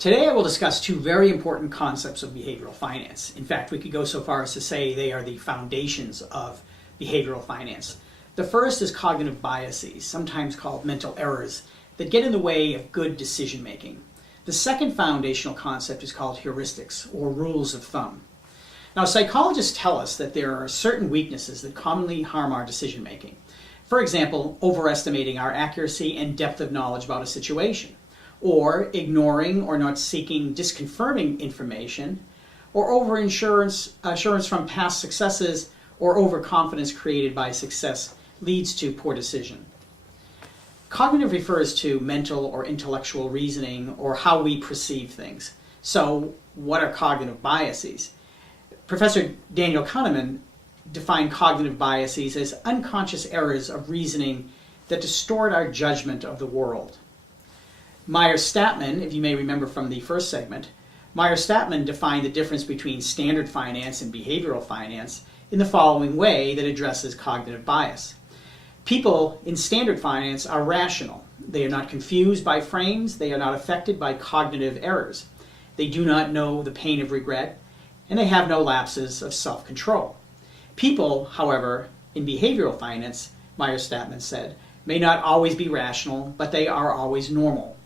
Today I will discuss two very important concepts of behavioral finance. In fact, we could go so far as to say they are the foundations of behavioral finance. The first is cognitive biases, sometimes called mental errors, that get in the way of good decision making. The second foundational concept is called heuristics, or rules of thumb. Now, psychologists tell us that there are certain weaknesses that commonly harm our decision making. For example, overestimating our accuracy and depth of knowledge about a situation, or ignoring or not seeking disconfirming information, or assurance from past successes, or overconfidence created by success leads to poor decision. Cognitive refers to mental or intellectual reasoning or how we perceive things. So, what are cognitive biases? Professor Daniel Kahneman defined cognitive biases as unconscious errors of reasoning that distort our judgment of the world. Meyer-Statman, if you may remember from the first segment, Meyer-Statman defined the difference between standard finance and behavioral finance in the following way that addresses cognitive bias. People in standard finance are rational. They are not confused by frames. They are not affected by cognitive errors. They do not know the pain of regret, and they have no lapses of self-control. People, however, in behavioral finance, Meyer-Statman said, may not always be rational, but they are always normal.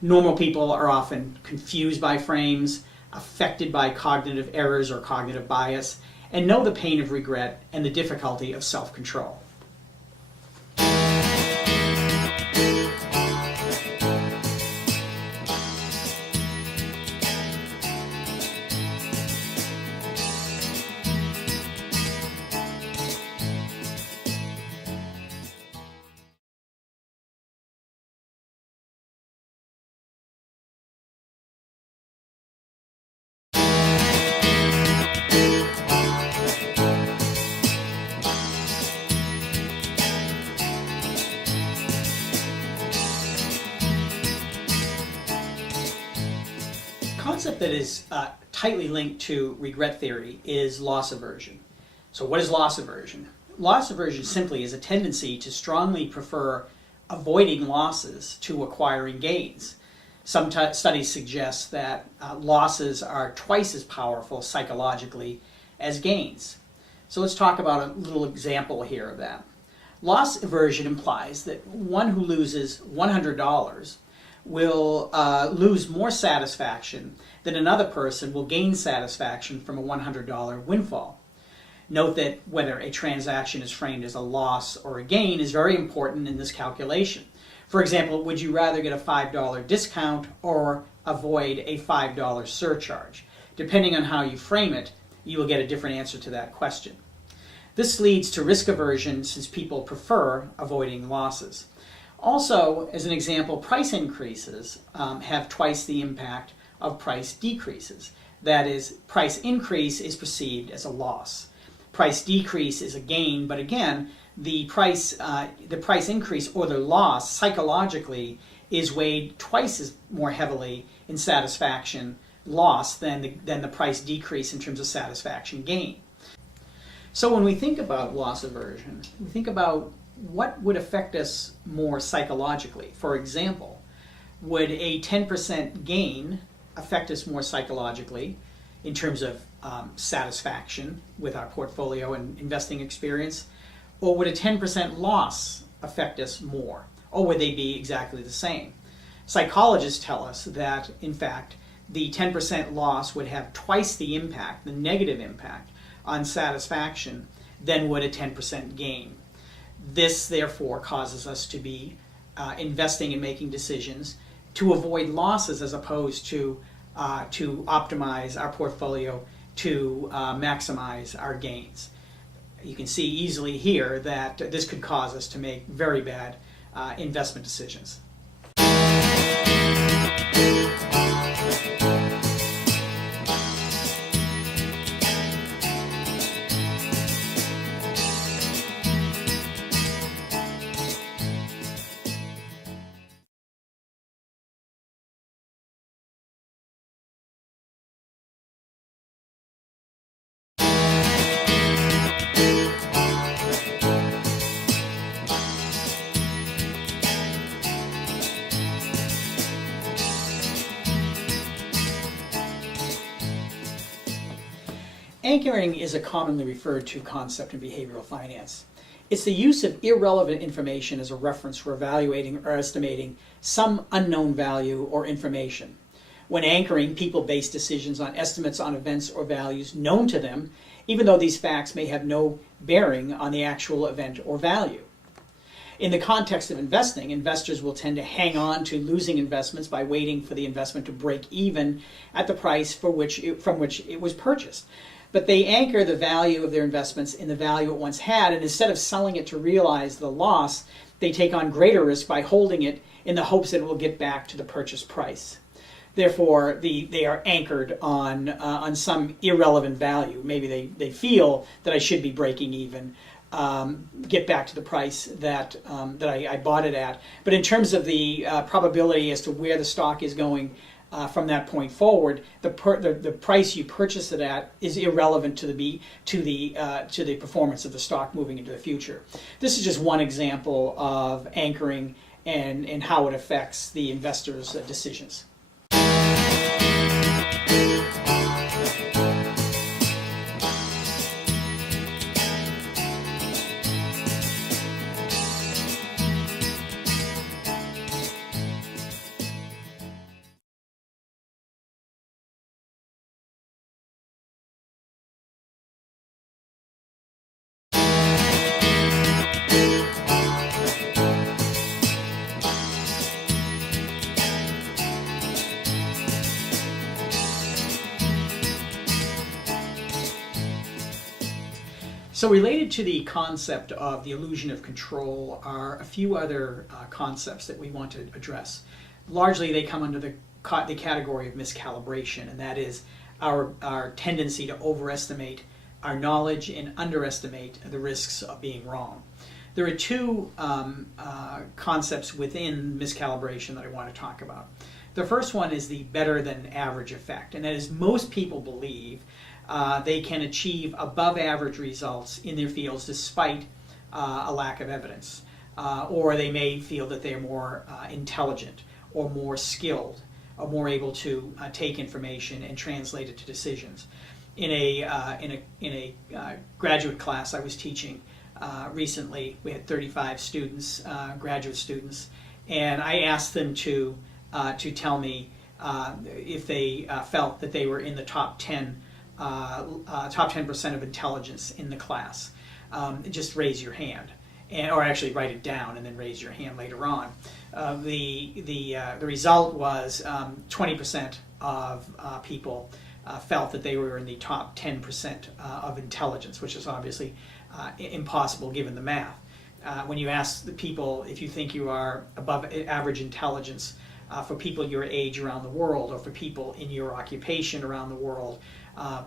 Normal people are often confused by frames, affected by cognitive errors or cognitive bias, and know the pain of regret and the difficulty of self-control. Concept that is tightly linked to regret theory is loss aversion. So what is loss aversion? Loss aversion simply is a tendency to strongly prefer avoiding losses to acquiring gains. Some studies suggest that losses are twice as powerful psychologically as gains. So let's talk about a little example here of that. Loss aversion implies that one who loses $100 will lose more satisfaction than another person will gain satisfaction from a $100 windfall. Note that whether a transaction is framed as a loss or a gain is very important in this calculation. For example, would you rather get a $5 discount or avoid a $5 surcharge? Depending on how you frame it, you will get a different answer to that question. This leads to risk aversion since people prefer avoiding losses. Also, as an example, price increases have twice the impact of price decreases. That is, price increase is perceived as a loss. Price decrease is a gain, but again, the price increase or the loss psychologically is weighed twice as more heavily in satisfaction loss than the price decrease in terms of satisfaction gain. So when we think about loss aversion, we think about what would affect us more psychologically. For example, would a 10% gain affect us more psychologically in terms of satisfaction with our portfolio and investing experience? Or would a 10% loss affect us more? Or would they be exactly the same? Psychologists tell us that, in fact, the 10% loss would have twice the impact, the negative impact, on satisfaction than would a 10% gain. This, therefore, causes us to be investing and making decisions to avoid losses as opposed to optimize our portfolio to maximize our gains. You can see easily here that this could cause us to make very bad investment decisions. Anchoring is a commonly referred to concept in behavioral finance. It's the use of irrelevant information as a reference for evaluating or estimating some unknown value or information. When anchoring, people base decisions on estimates on events or values known to them, even though these facts may have no bearing on the actual event or value. In the context of investing, investors will tend to hang on to losing investments by waiting for the investment to break even at the price from which it was purchased. But they anchor the value of their investments in the value it once had, and instead of selling it to realize the loss, they take on greater risk by holding it in the hopes that it will get back to the purchase price. Therefore, they are anchored on some irrelevant value. Maybe they feel that I should be breaking even, get back to the price that I bought it at. But in terms of the probability as to where the stock is going from that point forward, the price you purchase it at is irrelevant to the performance of the stock moving into the future. This is just one example of anchoring and how it affects the investor's decisions. So related to the concept of the illusion of control are a few other concepts that we want to address. Largely they come under the category of miscalibration, and that is our tendency to overestimate our knowledge and underestimate the risks of being wrong. There are two concepts within miscalibration that I want to talk about. The first one is the better than average effect, and that is most people believe they can achieve above average results in their fields despite a lack of evidence. Or they may feel that they're more intelligent or more skilled or more able to take information and translate it to decisions. In a graduate class I was teaching recently, we had 35 students, graduate students, and I asked them to tell me if they felt that they were in the top 10% of intelligence in the class. Just raise your hand, or actually write it down and then raise your hand later on. The result was 20% of people felt that they were in the top 10% of intelligence, which is obviously impossible given the math. When you ask the people if you think you are above average intelligence for people your age around the world, or for people in your occupation around the world,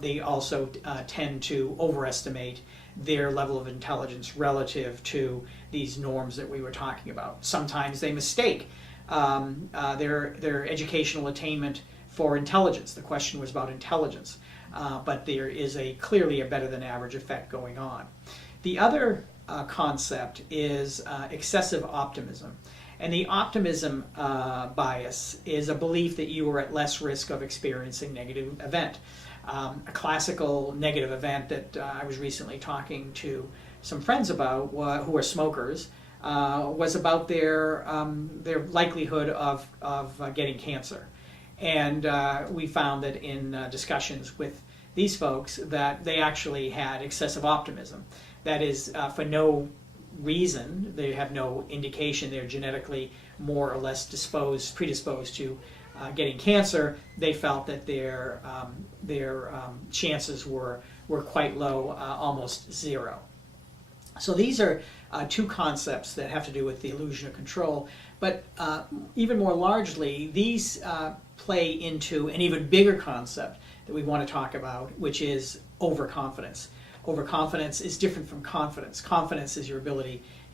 they also tend to overestimate their level of intelligence relative to these norms that we were talking about. Sometimes they mistake their educational attainment for intelligence. The question was about intelligence, but there is clearly a better than average effect going on. The other concept is excessive optimism. And the optimism bias is a belief that you are at less risk of experiencing negative event. A classical negative event that I was recently talking to some friends about who are smokers was about their likelihood of getting cancer. And we found that in discussions with these folks that they actually had excessive optimism. That is, for no reason, they have no indication they're genetically more or less predisposed to getting cancer. They felt that their chances were quite low, almost zero. So these are two concepts that have to do with the illusion of control, but even more largely, these play into an even bigger concept that we want to talk about, which is overconfidence. Overconfidence is different from confidence. Confidence is you're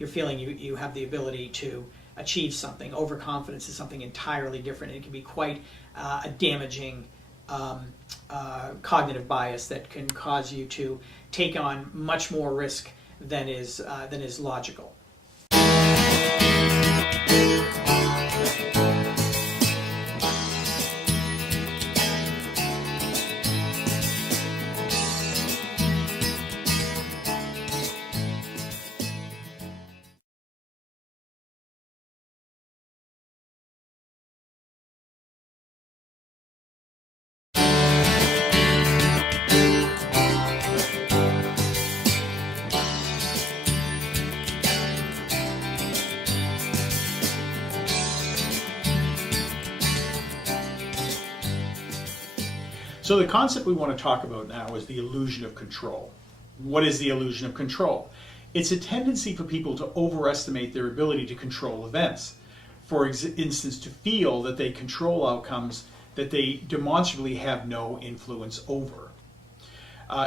feeling you have the ability to achieve something. Overconfidence is something entirely different. It can be quite a damaging cognitive bias that can cause you to take on much more risk than is logical. So the concept we want to talk about now is the illusion of control. What is the illusion of control? It's a tendency for people to overestimate their ability to control events. For instance, to feel that they control outcomes that they demonstrably have no influence over.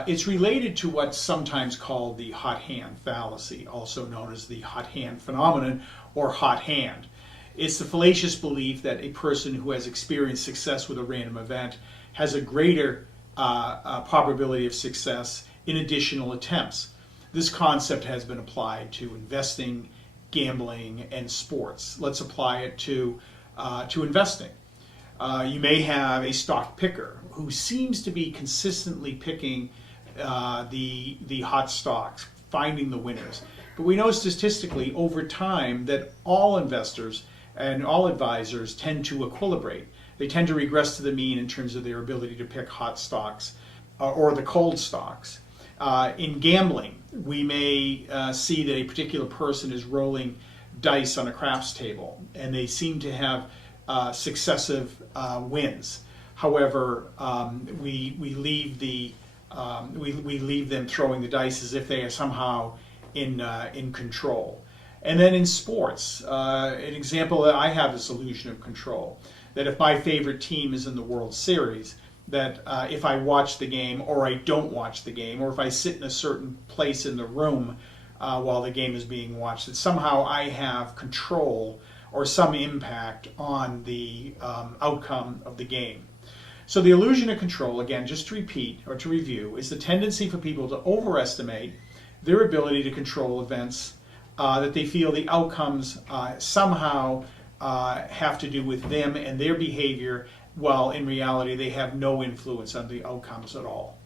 It's related to what's sometimes called the hot hand fallacy, also known as the hot hand phenomenon or hot hand. It's the fallacious belief that a person who has experienced success with a random event has a greater probability of success in additional attempts. This concept has been applied to investing, gambling, and sports. Let's apply it to investing. You may have a stock picker who seems to be consistently picking the hot stocks, finding the winners. But we know statistically over time that all investors and all advisors tend to equilibrate. They tend to regress to the mean in terms of their ability to pick hot stocks or the cold stocks. In gambling, we may see that a particular person is rolling dice on a craps table, and they seem to have successive wins. However, we leave them throwing the dice as if they are somehow in control. And then in sports, an example that I have is illusion of control. That if my favorite team is in the World Series, that if I watch the game or I don't watch the game, or if I sit in a certain place in the room while the game is being watched, that somehow I have control or some impact on the outcome of the game. So the illusion of control, again, just to repeat or to review, is the tendency for people to overestimate their ability to control events, that they feel the outcomes somehow have to do with them and their behavior, while in reality they have no influence on the outcomes at all.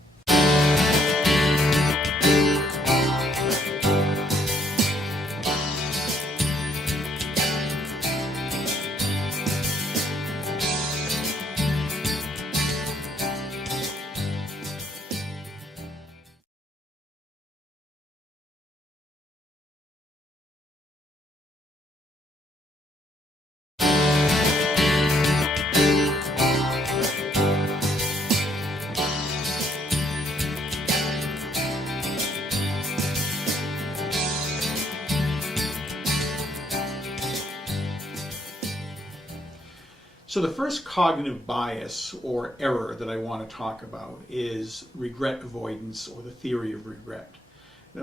So the first cognitive bias or error that I want to talk about is regret avoidance, or the theory of regret.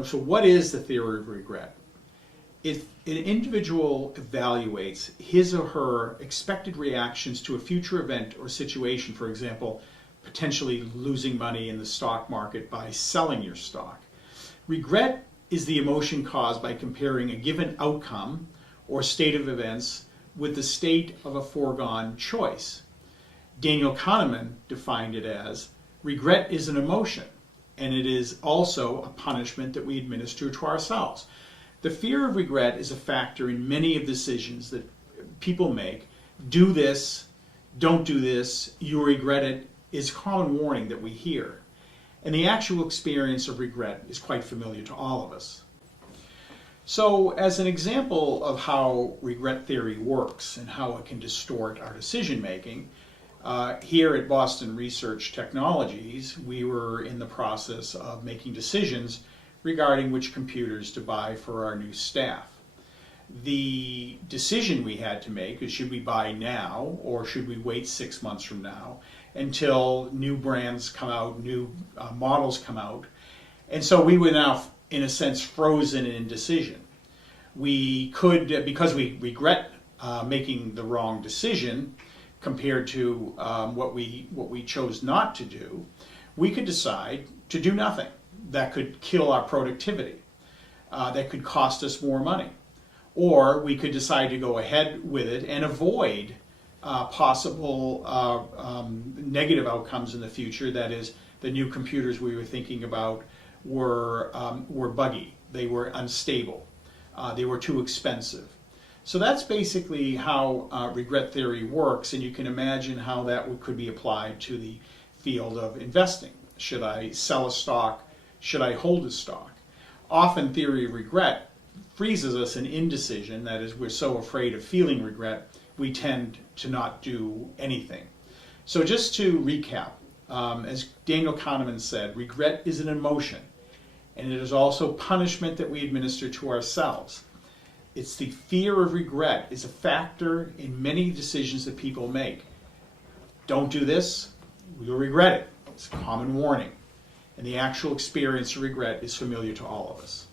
So what is the theory of regret? If an individual evaluates his or her expected reactions to a future event or situation, for example, potentially losing money in the stock market by selling your stock, regret is the emotion caused by comparing a given outcome or state of events with the state of a foregone choice. Daniel Kahneman defined it as, regret is an emotion, and it is also a punishment that we administer to ourselves. The fear of regret is a factor in many of the decisions that people make. Do this, don't do this, you regret it, is a common warning that we hear. And the actual experience of regret is quite familiar to all of us. So as an example of how regret theory works and how it can distort our decision making, here at Boston Research Technologies, we were in the process of making decisions regarding which computers to buy for our new staff. The decision we had to make is, should we buy now or should we wait 6 months from now until new brands come out, new models come out. And so we were now, in a sense, frozen in indecision. We could, because we regret making the wrong decision compared to what we chose not to do, we could decide to do nothing. That could kill our productivity. That could cost us more money. Or we could decide to go ahead with it and avoid possible negative outcomes in the future. That is, the new computers we were thinking about were buggy, they were unstable, they were too expensive. So that's basically how regret theory works, and you can imagine how that could be applied to the field of investing. Should I sell a stock? Should I hold a stock? Often theory of regret freezes us in indecision. That is, we're so afraid of feeling regret, we tend to not do anything. So just to recap, As Daniel Kahneman said, regret is an emotion, and it is also punishment that we administer to ourselves. It's the fear of regret is a factor in many decisions that people make. Don't do this, you'll regret it. It's a common warning. And the actual experience of regret is familiar to all of us.